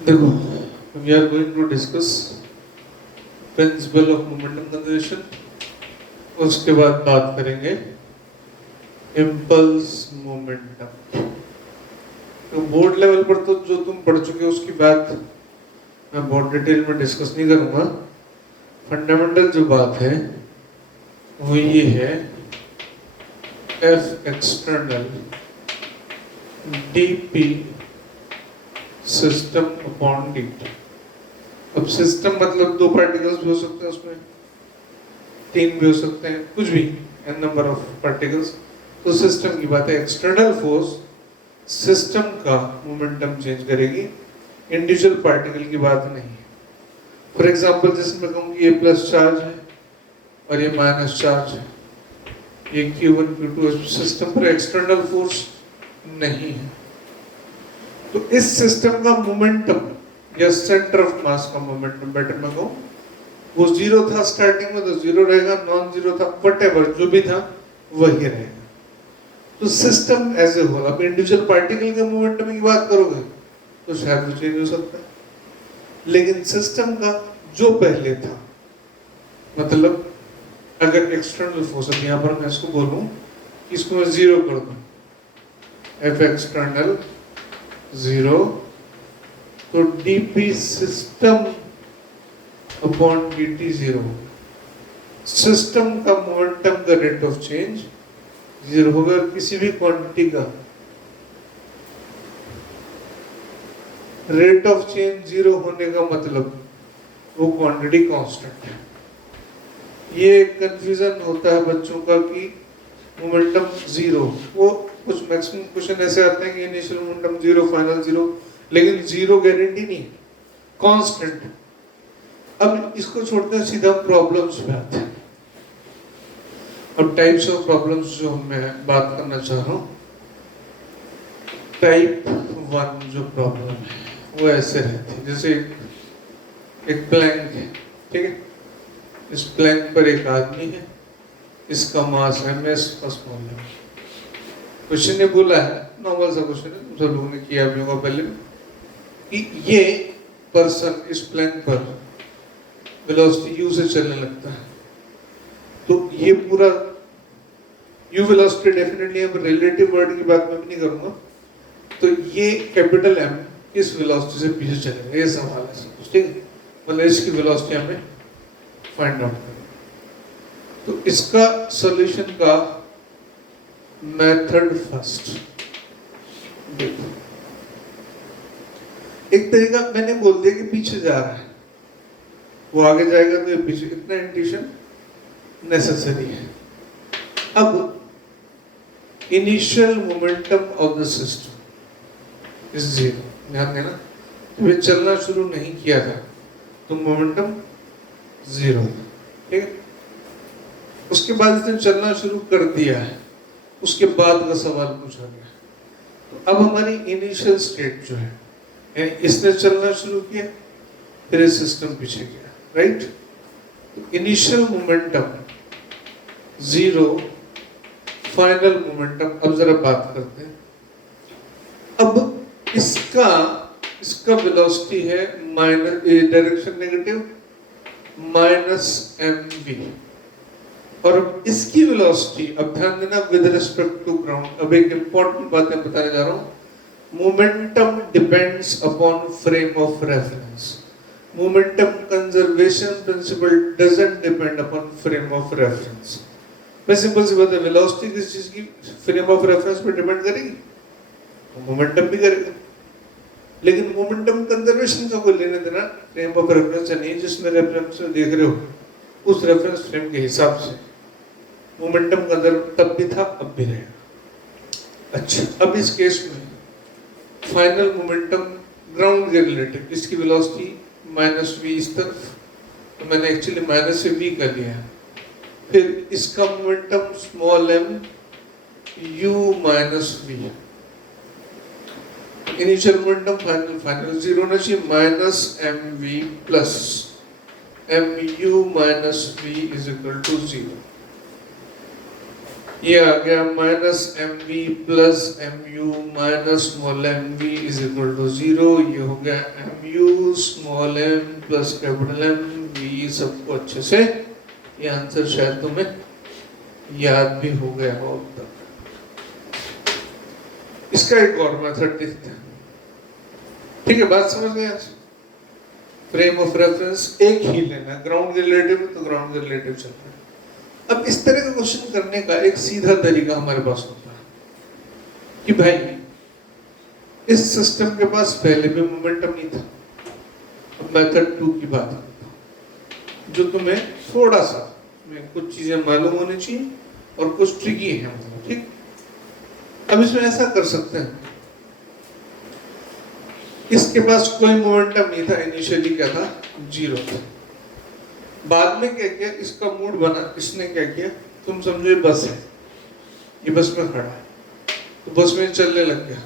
देखो, we are going to discuss principle of momentum conservation. उसके बाद बात करेंगे इम्पल्स मोमेंटम। तो बोर्ड लेवल पर तो जो तुम पढ़ चुके हो उसकी बात मैं बहुत डिटेल में डिस्कस नहीं करूंगा। फंडामेंटल जो बात है वो ये है, F external D P system upon D T. अब सिस्टम मतलब दो पार्टिकल्स भी हो सकते हैं, उसमें तीन भी हो सकते हैं, कुछ भी, एन नंबर ऑफ पार्टिकल्स। तो सिस्टम की बात है, एक्सटर्नल फोर्स सिस्टम का मोमेंटम चेंज करेगी, इंडिविजुअल पार्टिकल की बात नहीं है। फॉर एग्जांपल जैसे मैं कहूँ कि ये प्लस चार्ज है और ये माइनस चार्ज है, ये Q1 Q2, सिस्टम पर एक्सटर्नल फोर्स नहीं है। तो इस सिस्टम का मोमेंटम या सेंटर ऑफ मास का मोमेंटम, बेटर मैं कहूँ, वो जीरो था स्टार्टिंग में, तो जीरो रहेगा, नॉन जीरो था, व्हाटएवर जो भी था वही रहेगा। तो सिस्टम एज ए होल, अब इंडिविजुअल पार्टिकल के मोमेंटम की बात करोगे तो शायद वो चेंज हो सकता है, लेकिन सिस्टम का जो पहले था, मतलब अगर एक्सटर्नल फोर्स, अब यहाँ पर मैं इसको बोलूं कि इसको मैं जीरो कर दूं, एफ एक्सटर्नल जीरो, तो DP system upon dt zero, system का मोमेंटम का रेट ऑफ चेंज जीरो होगा। किसी भी क्वांटिटी का रेट ऑफ चेंज जीरो होने का मतलब वो क्वांटिटी कांस्टेंट है। ये कंफ्यूजन होता है बच्चों का कि मोमेंटम जीरो, वो कुछ मैक्सिमम क्वेश्चन ऐसे आते हैं कि initial momentum zero, final zero, लेकिन जीरो गारंटी नहीं, कांस्टेंट। अब इसको छोड़ते हैं, सीधा प्रॉब्लम्स पे आते हैं। अब टाइप्स ऑफ प्रॉब्लम्स जो मैं बात करना चाह रहा हूँ, टाइप वन जो प्रॉब्लम है वो ऐसे रहती है, जैसे एक प्लैंक है, ठीक है, इस प्लैंक पर एक आदमी है, इसका मास है m, इसका स्मॉल है। क्वेश्चन ने बोला है, नॉर्मल सा क्वेश्चन है, तुम सब लोगों ने किया भी होगा पहले, कि ये पर्सन इस प्लैंक पर वेलोसिटी u से चलने लगता है, तो ये पूरा u वेलोसिटी डेफिनेटली, अब रिलेटिव वर्ड की बात मैं भी नहीं करूंगा, तो ये कैपिटल M इस वेलोसिटी से पीछे चलेगा, ये सवाल है, ठीक है, मतलब इसकी वेलोसिटी हमें फाइंड आउट करना। तो इसका सॉल्यूशन का मेथड फर्स्ट देखो, एक तरीका मैंने बोल दिया कि पीछे जा रहा है, वो आगे जाएगा तो ये पीछे, इतना इंट्यूशन नेसेसरी है। अब initial momentum of the system is zero, ध्यान देना, जब ये चलना शुरू नहीं किया था तो मोमेंटम जीरो था, ठीक है। उसके बाद इसने चलना शुरू कर दिया है, उसके बाद का सवाल पूछा गया, तो अब हमारी इनिशियल स्टेट जो है, इसने चलना शुरू किया, फिर ये सिस्टम पीछे गया, राइट। तो initial momentum zero, final momentum, अब जरा बात करते हैं। अब इसका वेलोसिटी है minus, direction negative, minus mv, और इसकी वेलोसिटी, अब ध्यान देना, विद रिस्पेक्ट टू ग्राउंड। अब एक इंपॉर्टेंट बात मैं बताने जा रहा हूँ, momentum depends upon frame of reference. Momentum conservation principle doesn't depend upon frame of reference. मैं सिंपल सी बात है, वेलोसिटी किस चीज की फ्रेम ऑफ रेफरेंस पे डिपेंड करेगी, मोमेंटम भी करेगा, लेकिन मोमेंटम कंजर्वेशन का कोई लेने देना फ्रेम ऑफ रेफरेंस से नहीं। जिसमें रेफरेंस देख रहे हो उस रेफरेंस फ्रेम के हिसाब से मोमेंटम कंजर्व तब भी था, अब भी रहेगा। अच्छा, अब इस केस में फाइनल मोमेंटम ग्राउंड के रिलेटिव, इसकी वेलोसिटी माइनस v इस तरफ, तो मैंने एक्चुअली माइनस से v कर लिया है, फिर इसका momentum small m u minus v, initial momentum final zero होना चाहिए, minus mv plus mu minus v is equal to zero. ये आ गया minus M V plus M U minus small M V is equal to 0। ये हो गया M U small M plus capital M V. सबको अच्छे से ये आंसर शायद तुम्हें याद भी हो गया हो अब तक। इसका एक और मेथड देखते हैं, ठीक है? बात समझ गए? फ्रेम ऑफ रेफरेंस एक ही लेना, ग्राउंड रिलेटिव तो ग्राउंड रिलेटिव चल रहा है। अब इस तरह का क्वेश्चन करने का एक सीधा तरीका हमारे पास होता है कि भाई इस सिस्टम के पास पहले भी मोमेंटम नहीं था। अब मेथड 2 की बात करता हूं, जो तुम्हें थोड़ा सा कुछ चीजें मालूम होनी चाहिए और कुछ ट्रिकी है, ठीक? अब इसमें ऐसा कर सकते हैं, इसके पास कोई मोमेंटम नहीं था, इनिशियली क्या था? 0 था। बाद में क्या किया, इसका मूड बना, इसने क्या किया, तुम समझो ये बस है, ये बस में खड़ा है, तो बस में चलने लग गया।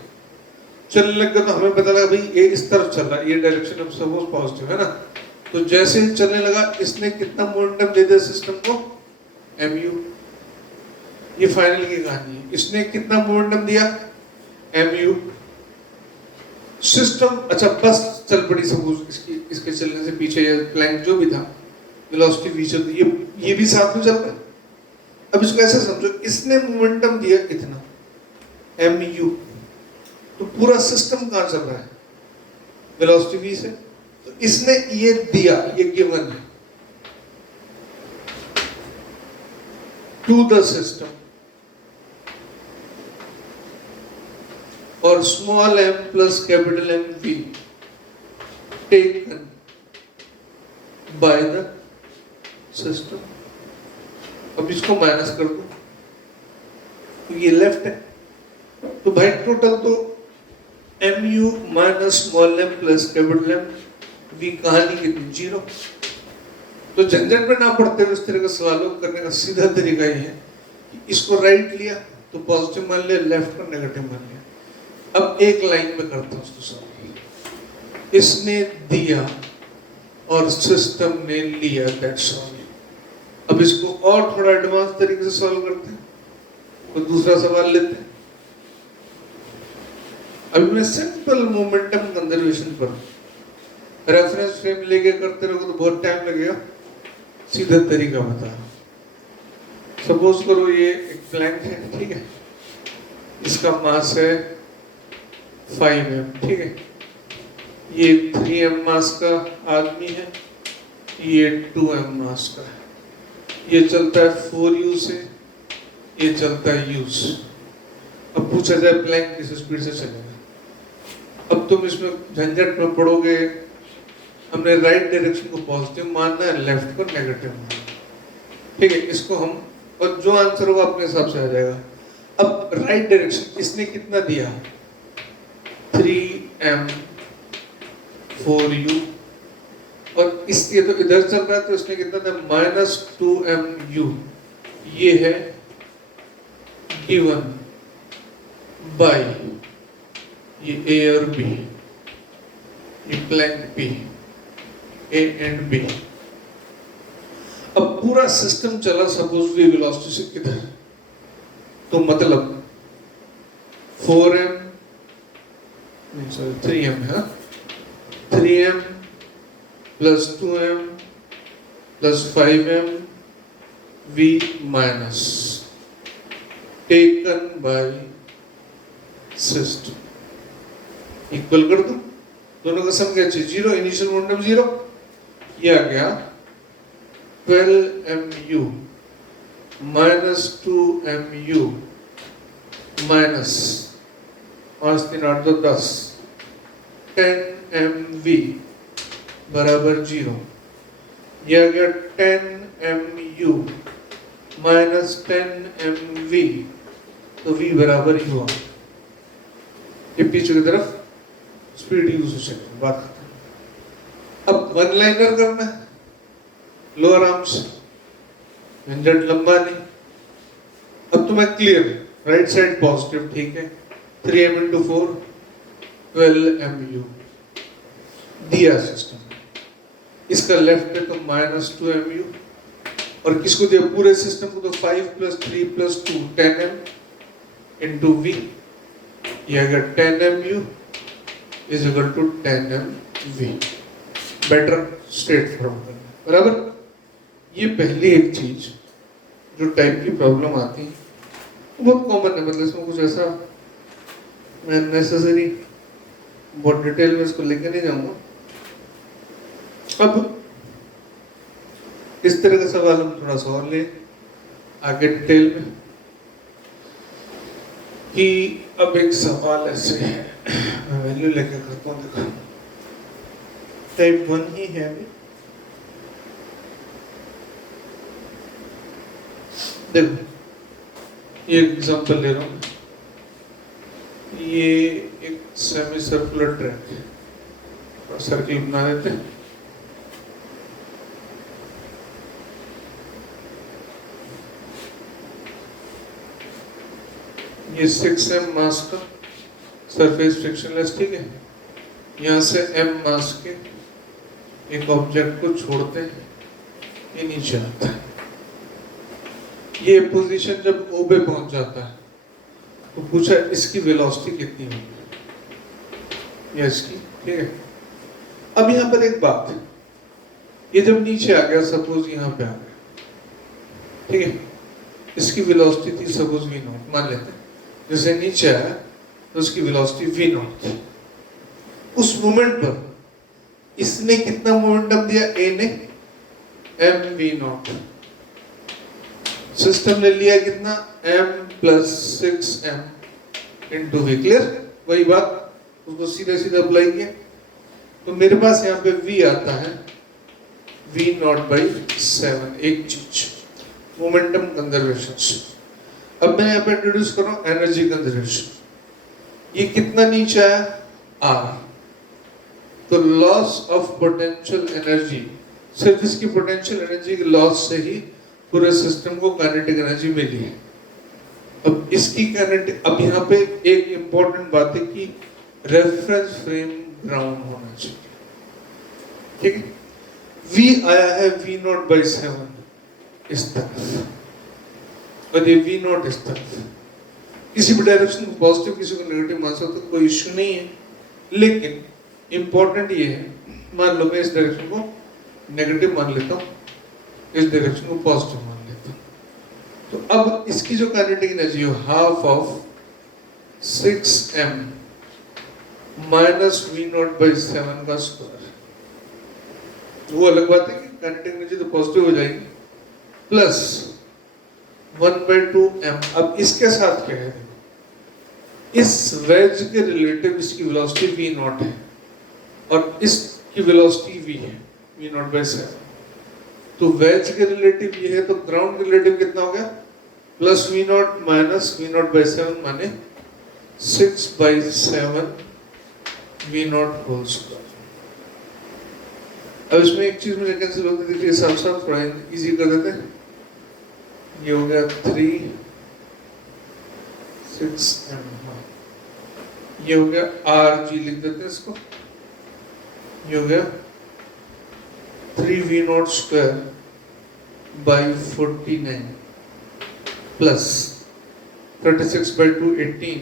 चलने लग गया तो हमें पता लगा भाई ये इस तरफ चल रहा है, ये डायरेक्शन अब सपोज पॉजिटिव है ना। तो जैसे ही चलने लगा, इसने कितना मोमेंटम दे दिया सिस्टम को? mu। ये फाइनल की कहानी है। इसने कितना मोमेंटम दिया? mu। सिस्टम, अच्छा बस चल पड़ी सपोज, इसके चलने से पीछे या प्लैंक जो भी था, वेलोसिटी v चल, ये भी साथ में चल रहा है। अब इसको ऐसे समझो, इसने मोमेंटम दिया इतना mu, तो पूरा सिस्टम कहां चल रहा है? वेलोसिटी v से। तो इसने ये दिया, ये गिवन है टू द सिस्टम, और small m plus capital M v taken by the system. अब इसको माइनस कर दो तो ये लेफ्ट है, तो भाई टोटल तो mu minus small m plus capital M v कहानी कितनी? 0। तो झंझट में ना पड़ते हुए इस तरह का सवालों करने का सीधा तरीका ये है कि इसको राइट लिया तो पॉजिटिव मान लिया, लेफ्ट को नेगेटिव मान लिया। अब एक लाइन में करता हूं उसको सॉल्व। इसने दिया और सिस्टम ने लिया, दैट्स ऑल। अब इसको और थोड़ा एडवांस तरीके से सॉल्व करते हैं, तो दूसरा सवाल लेते हैं। अभी मैं सिंपल मोमेंटम कंजर्वेशन पर रेफरेंस फ्रेम लेके करते रहोगे तो बहुत टाइम लगेगा। सीधा तरीका बता। सपोज करो ये एक प्लैंक है, ठीक है? इसका मास है 5m, ठीक है? ये 3m मास का आदमी है, ये 2m मास का है। ये चलता है 4u से, ये चलता है u से। अब पूछा जाए प्लैंक किस स्पीड से चलेगा। अब तुम इसमें झंझट में पड़ोगे, हमने राइट डायरेक्शन को पॉजिटिव मानना है, लेफ्ट को नेगेटिव मानना है, ठीक है? इसको हम, और जो आंसर होगा अपने हिसाब से आ जाएगा। अब राइट डायरेक्शन इसने कितना दिया? 3m 4u, और इसके तो इधर चल रहा है तो इसने कितना था? -2mu। ये है गिवन बाय ये a और b, ये Planck p, a and b। अब पूरा सिस्टम चला सपोज वेलोसिटी से किधर, तो मतलब 4m, नहीं सॉरी 3m है, 3m plus 2m plus 5m v minus taken by system equal कर दो। दोनों का सम क्या चाहिए? 0। इनिशियल मोमेंटम 0, ये आ गया 12mu minus 2mu minus 5 3 8 2 10 10mv बराबर 0। ये आ गया 10mu माइनस 10mv, तो v बराबर ही हुआ। ये पीछे की तरफ स्पीड यूज हो सकती बात करते हैं। अब वन लाइनर करना है, लोअर आर्म्स, झंझट लंबा नहीं। अब तो मैं क्लियर, राइट साइड पॉजिटिव, ठीक है? 3m into 4 12mu दिया सिस्टम। इसका लेफ्ट है तो -2mu, और किसको दिया, पूरे सिस्टम को, तो 5 + 3 + 2 10m into v, ये अगर 10mu is equal to 10mv। Better straight forward, बराबर। ये पहली एक चीज जो टाइप की प्रॉब्लम आती है वो बहुत कॉमन है, मतलब इसमें कुछ ऐसा मैं नेसेसरी बहुत डिटेल में इसको लेके नहीं जाऊंगा। अब इस तरह का सवाल हम थोड़ा सा और ले आगे डिटेल में, कि अब एक सवाल ऐसे है, मैं वैल्यू लेके करता हूँ, देखो टाइप 1 ही है अभी। देखो ये एग्जांपल ले रहा हूँ, ये एक सेमी सर्कुलर ट्रैक है, सर्किल बना देते हैं। ये 6m मास का सरफेस फ्रिक्शनलेस, ठीक है। यहाँ से m मास के एक ऑब्जेक्ट को छोड़ते हैं, ये नीचे आता है। ये पोजीशन जब O पे पहुंच जाता है तो पूछा इसकी वेलोसिटी कितनी होगी, ये इसकी, ठीक है। अब यहाँ पर एक बात, ये जब नीचे आ गया, सपोज यहाँ पे आ गया, ठीक है, इसकी वेलोसिटी थी सपोज v0, मान लेते हैं। जैसे नीचे आया तो उसकी वेलोसिटी v0 थी। उस मोमेंट पर इसने कितना मोमेंटम दिया, A ने mv0, सिस्टम ने लिया कितना, m + 6m into v। Clear, वही बात, उसको सीधा सीधा अप्लाई किया तो मेरे पास यहाँ पे v आता है v0/7, एक चीज मोमेंटम कंजर्वेशन। अब मैं यहाँ पे इंट्रोड्यूस कर रहा हूँ एनर्जी कंजर्वेशन। ये कितना नीचे आया, r, तो लॉस ऑफ पोटेंशियल एनर्जी, सिर्फ इसकी पोटेंशियल एनर्जी के लॉस से ही पूरे सिस्टम को काइनेटिक एनर्जी मिली है। अब इसकी काइनेटिक, अब यहाँ पे एक इंपॉर्टेंट बात है कि रेफरेंस फ्रेम ग्राउंड होना चाहिए, ठीक है। v आया है v0/7 इस तरफ, और ये v0 इस तरफ। किसी भी डायरेक्शन को पॉजिटिव, किसी को नेगेटिव मान सकते, तो कोई इश्यू नहीं है। लेकिन इंपॉर्टेंट ये है, मान लो मैं इस डायरेक्शन को नेगेटिव मान लेता हूँ, इस डायरेक्शन को पॉजिटिव मान लेता हूँ, तो अब इसकी जो काइनेटिक एनर्जी है हाफ ऑफ 6m - v0/7 का स्क्वायर। वो अलग बात है कि काइनेटिक एनर्जी तो पॉजिटिव हो जाएगी, प्लस 1/2m। अब इसके साथ क्या है, इस वेज के रिलेटिव इसकी वेलोसिटी v0 है और इसकी वेलोसिटी v है v0/7। तो वेज के रिलेटिव ये है, तो ग्राउंड के रिलेटिव कितना हो गया, +v0 - v0/7 माने 6/7 v0 होल स्क्वायर। अब इसमें एक चीज मुझे कैंसिल होती देखिए, साफ थोड़ा इजी कर देते हैं। ये हो गया 3 6m, ये हो गया rg, लिख देते हैं इसको। ये हो गया 3v0² / 49 प्लस 36/2 18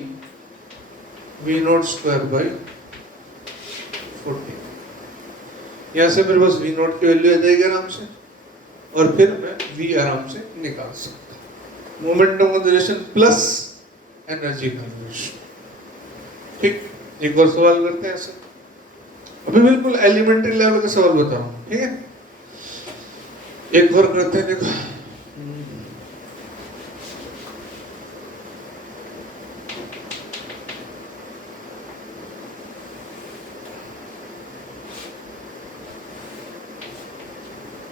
v0² / 14। यहाँ से मेरे पास v0 की वैल्यू आ जाएगी आराम से, और फिर मैं v आराम से निकाल सकता हूँ। Momentum conservation plus energy conservation, ठीक। एक और सवाल करते हैं ऐसे, अभी बिल्कुल एलिमेंट्री लेवल का सवाल बता रहा हूँ, ठीक है। एक और करते हैं, देखो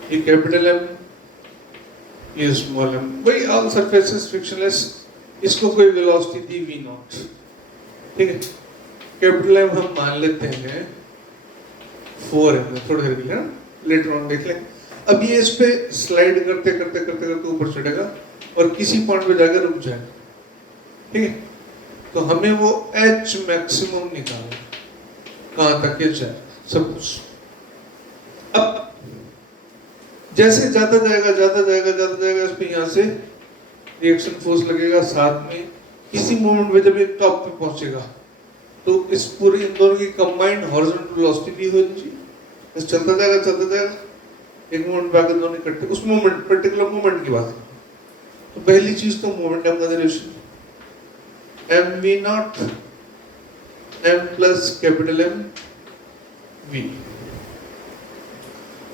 ये कैपिटल M, ये स्मॉल m, वही ऑल सरफेसेस फ्रिक्शनलेस, इसको कोई वेलोसिटी दी v0, ठीक है। कैपिटल M हम मान लेते हैं 4m, थोड़ी देर के लिए, लेटर ऑन देख लें। अब ये इस पे स्लाइड करते करते करते करते ऊपर चढ़ेगा और किसी पॉइंट पे जाकर रुक जाएगा, ठीक है। तो हमें वो h मैक्सिमम निकालना, कहाँ तक ये जाए सब कुछ। अब जैसे जाता जाएगा, इस पे यहाँ से रिएक्शन फोर्स लगेगा, साथ में इसी मोमेंट में जब एक टॉप पे पहुंचेगा तो इस पूरे इन दोनों की कंबाइंड हॉरिजॉन्टल वेलोसिटी भी होनी चाहिए। बस चलता जाएगा, एक मोमेंट पे आकर दोनों इकट्ठे, उस मोमेंट पर्टिकुलर मोमेंट की बात करो। तो पहली चीज तो momentum conservation, M V not M plus capital M V,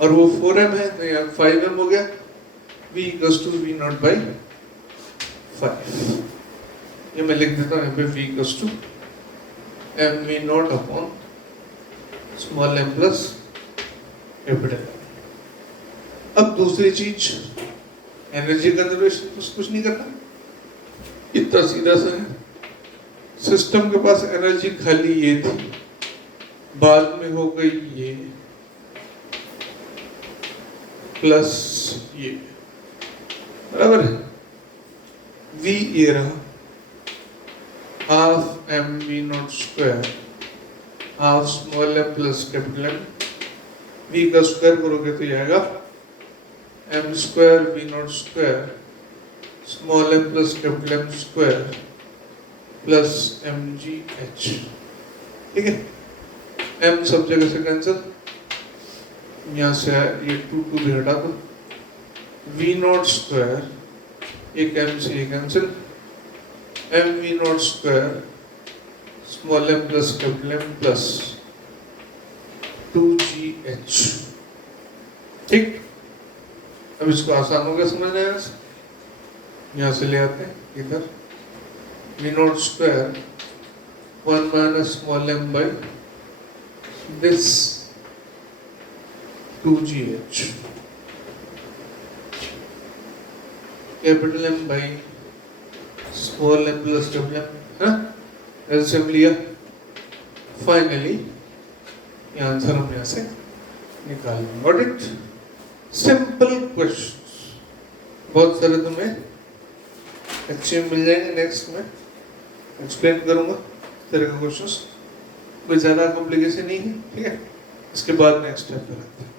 और वो 4m है तो यहाँ 5m हो गया, v equals to v not by 5। ये मैं लिख देता हूँ यहाँ पे v equals to M V not upon small m plus capital M। अब दूसरी चीज एनर्जी कंजर्वेशन, कुछ नहीं करना, इतना सीधा सा है। सिस्टम के पास एनर्जी खाली ये थी, बाद में हो गई ये प्लस ये, बराबर है। v ये रहा half M V not square half small M plus capital M, v का स्क्वायर करोगे तो ये आएगा M square V not square small M plus capital M square plus M G H. ठीक है, m सब जगह से कैंसिल, यहाँ से ये 2 भी हटा दो, v नॉट स्क्वायर एक m से ये cancel, M V not square small m plus capital M plus 2gh। ठीक, अब इसको आसान हो गया समझना है। यहाँ से ले आते हैं इधर, v not square 1 minus small m by this 2gh capital M by small m plus capital M, हाँ एलसीएम लिया, फाइनली ये आंसर हम यहाँ से निकाल लेंगे। Got it? सिंपल क्वेश्चंस, बहुत सारे तुम्हें अच्छे मिल जाएंगे। नेक्स्ट में एक्सप्लेन करूंगा इस तरह के क्वेश्चंस, कोई ज्यादा कॉम्प्लिकेशन नहीं है। ठीक है, इसके बाद नेक्स्ट स्टेप पे रखते हैं।